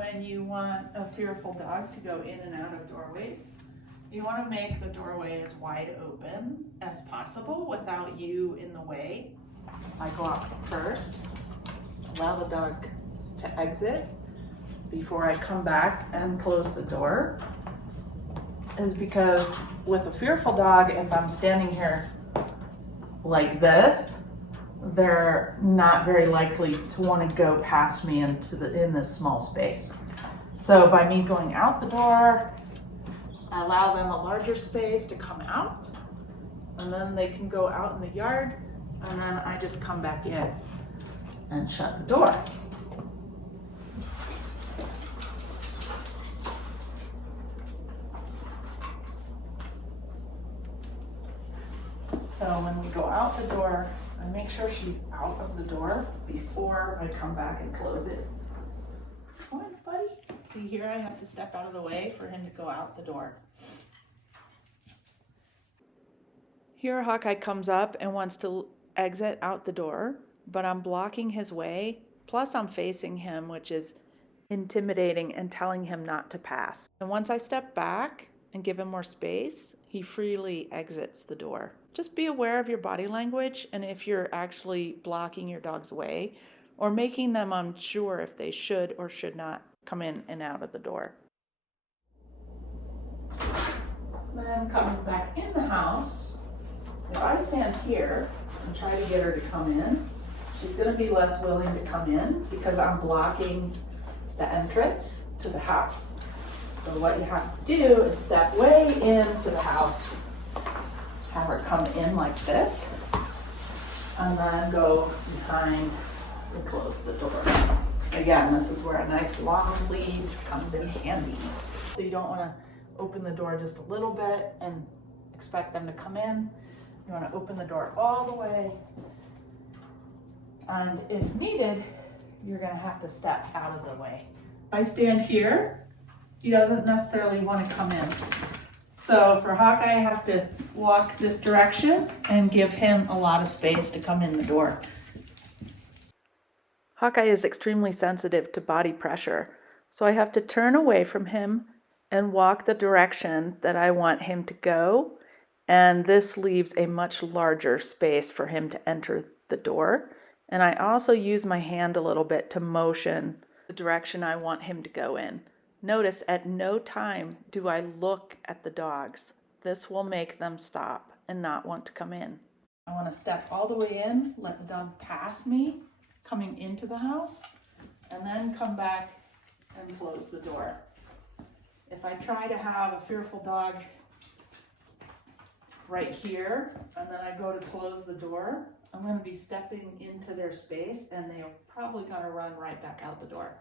when you want a fearful dog to go in and out of doorways, you want to make the doorway as wide open as possible without you in the way. I go out first, allow the dog to exit before I come back and close the door, is because with a fearful dog, if I'm standing here like this, they're not very likely to want to go past me in this small space. So by me going out the door, I allow them a larger space to come out, and then they can go out in the yard, and then I just come back in and shut the door. So when we go out the door, I make sure she's out of the door before I come back and close it. Come on, buddy. See here, I have to step out of the way for him to go out the door. Here, Hawkeye comes up and wants to exit out the door, but I'm blocking his way. Plus, I'm facing him, which is intimidating and telling him not to pass. And once I step back and give him more space, he freely exits the door. Just be aware of your body language and if you're actually blocking your dog's way or making them unsure if they should or should not come in and out of the door. Then coming back in the house, if I stand here and try to get her to come in, she's going to be less willing to come in because I'm blocking the entrance to the house. So what you have to do is step way into the house, have her come in like this, and then go behind and close the door. Again, this is where a nice long lead comes in handy. So you don't want to open the door just a little bit and expect them to come in. You want to open the door all the way, and if needed, you're going to have to step out of the way. If I stand here, he doesn't necessarily want to come in. So for Hawkeye, I have to walk this direction and give him a lot of space to come in the door. Hawkeye is extremely sensitive to body pressure, so I have to turn away from him and walk the direction that I want him to go, and this leaves a much larger space for him to enter the door. And I also use my hand a little bit to motion the direction I want him to go in. Notice at no time do I look at the dogs. This will make them stop and not want to come in. I want to step all the way in, let the dog pass me coming into the house, and then come back and close the door. If I try to have a fearful dog right here, and then I go to close the door, I'm going to be stepping into their space, and they're probably going to run right back out the door.